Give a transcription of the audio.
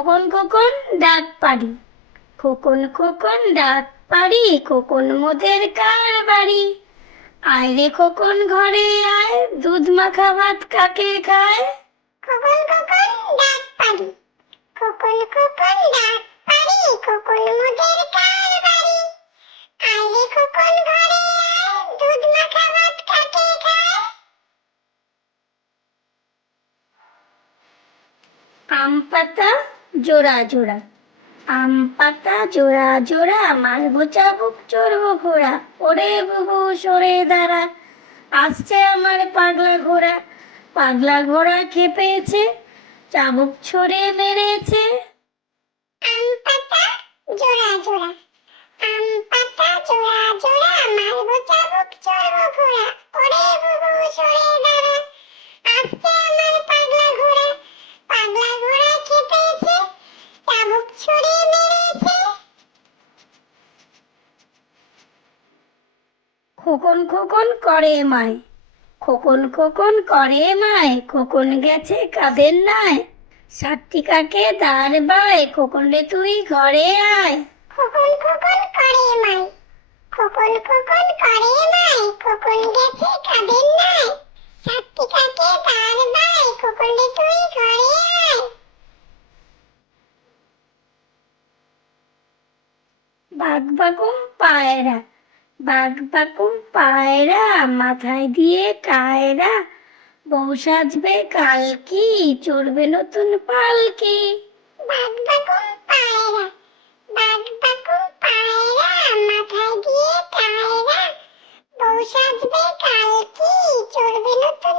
খোকন খোকন ডাক পারি খোকন খোকন ডাক পারি খোকন মোদের কার বাড়ি? আয় রে খোকন ঘরে আয় দুধ মাখা ভাত কাকে খায়? খোকন খোকন ডাক পারি খোকন খোকন ডাক পারি খোকন মোদের কার বাড়ি? আইলে খোকন ঘরে আয় দুধ মাখা ভাত কাকে খায়? আম পাতা জোড়া জোড়া। আম পাতা জোড়া জোড়া মারবো চাবুক চড়বো ঘোড়া, ওরে বুবু, সরে দাঁড়া। আসছে আমার পাগলা ঘোড়া পাগলা ঘোড়া খেপেছে, চাবুক ছড়ে মেরেছে। আম পাতা জোড়া জোড়া। আম পাতা জোড়া জোড়া মারবো চাবুক চড়বো ঘোড়া। খোকন খোকন করে মায়। খোকন খোকন করে মায় খোকন গেছে কাদের নাই সাতটি কাকে দাঁড় বায় খোকন রে তুই ঘরে আয়। খোকন খোকন করে মাই খোকন খোকন করে মাই খোকন গেছে কাদের নাই সাতটি কাকে তার বাই খোকন রে তুই ঘরে আয়। বাঘ বাকুম পায়রা বাঘ বাকুম পায়রা, মাথায় দিয়ে কায়রা বউ সাজবে কালকি, চড়বে নতুন পালকি। বাঘ বাকুম পায়রা, বাঘ বাকুম পায়রা, মাথায় দিয়ে টায়রা। বউ সাজবে কালকি, চড়বে নতুন